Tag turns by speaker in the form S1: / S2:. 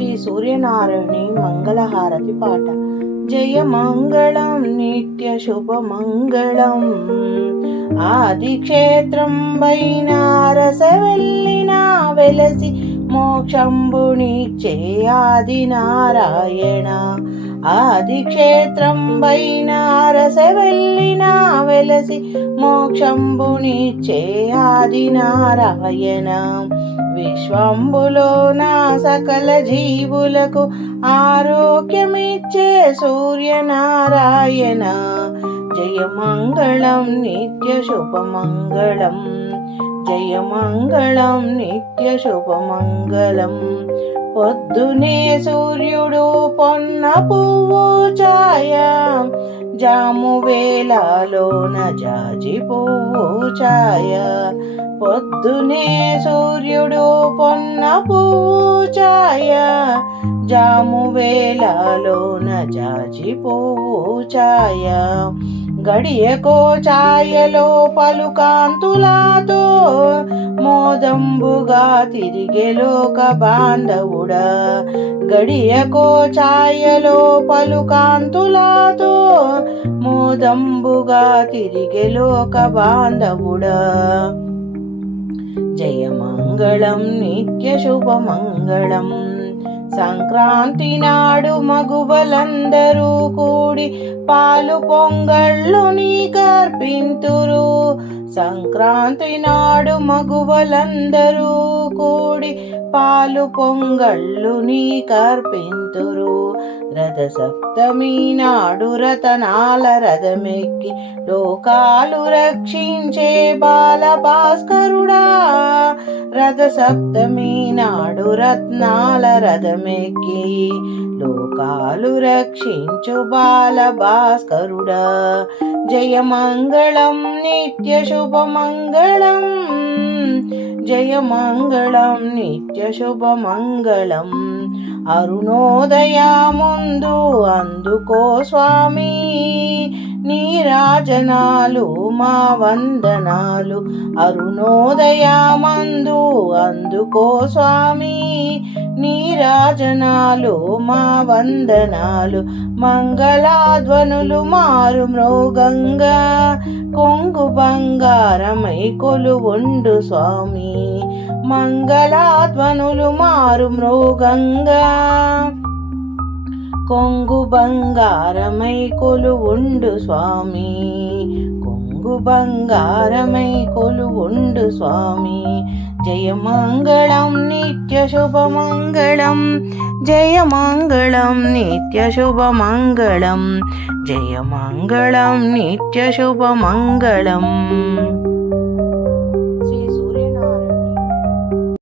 S1: శ్రీ సూర్యనారాయణి మంగళహారతి పాట. జయ మంగళం నిత్య శుభ మంగళం. ఆది క్షేత్రం పైన రస వెలసి మోక్షంబుని చేయాది నారాయణ. ఆది క్షేత్రం పైన రస వెలసి మోక్షంబుని చేయాది నారాయణ. విశ్వంబులో నా సకల జీవులకు ఆరోగ్యమిచ్చే సూర్యనారాయణ. జయమంగళం నిత్య శుభమంగళం. జయమంగళం నిత్య శుభమంగళం. పొద్దునే సూర్యుడు పొన్న పువ్వు ఛాయ. జాము వేళలోన జాజి పువ్వు ఛాయ. పొద్దునే సూర్యుడు పొన్న పువ్వు ఛాయ జాము వేళలోన జాజి పువ్వు ఛాయ గడియకో ఛాయలో పలు కాంతులాతో మోదంబుగా తిరిగెలోక బాంధవుడా. గడియకో ఛాయలో పలు కాంతులాతో మోదంబుగా తిరిగెలోక బాంధవుడా. జయమంగళం నిత్య శుభమంగళం. సంక్రాంతి నాడు మగువలందరూ కూడి పాలు పొంగళ్ళు నీకర్పింతురు సంక్రాంతి నాడు మగువలందరూ కూడి పాలు పొంగళ్ళు నీ కర్పింతురు. రథ సప్తమి నాడు రతనాల రథమెక్కి లోకాలు రక్షించే బాల భాస్కరుడా. రథ సప్తమి నాడు రత్నాల రథమెక్కి లోకాలు రక్షించు బాల భాస్కరుడా. జయ మంగళం నిత్య శుభమంగళం. జయమంగళం నిత్య శుభమంగళం. అరుణోదయముందు అందుకో స్వామి. నీరాజనాలు మా వందనాలు. అరుణోదయమందు అందుకో స్వామి. నీరాజనాలు మా వందనాలు. మంగళాధ్వనులు మారు మృగంగా. కొంగు బంగారమై కొలువుండు స్వామి. మంగళాధ్వనులు మారు మృగంగా. కొంగు బంగారమై కొలువుండు స్వామి. కొంగు బంగారమై కొలువుండు స్వామి. జయమంగళం నిత్య శుభమంగళం जयमङ्गलं नित्यशुभमङ्गलं जयमङ्गलं नित्यशुभमङ्गलम्।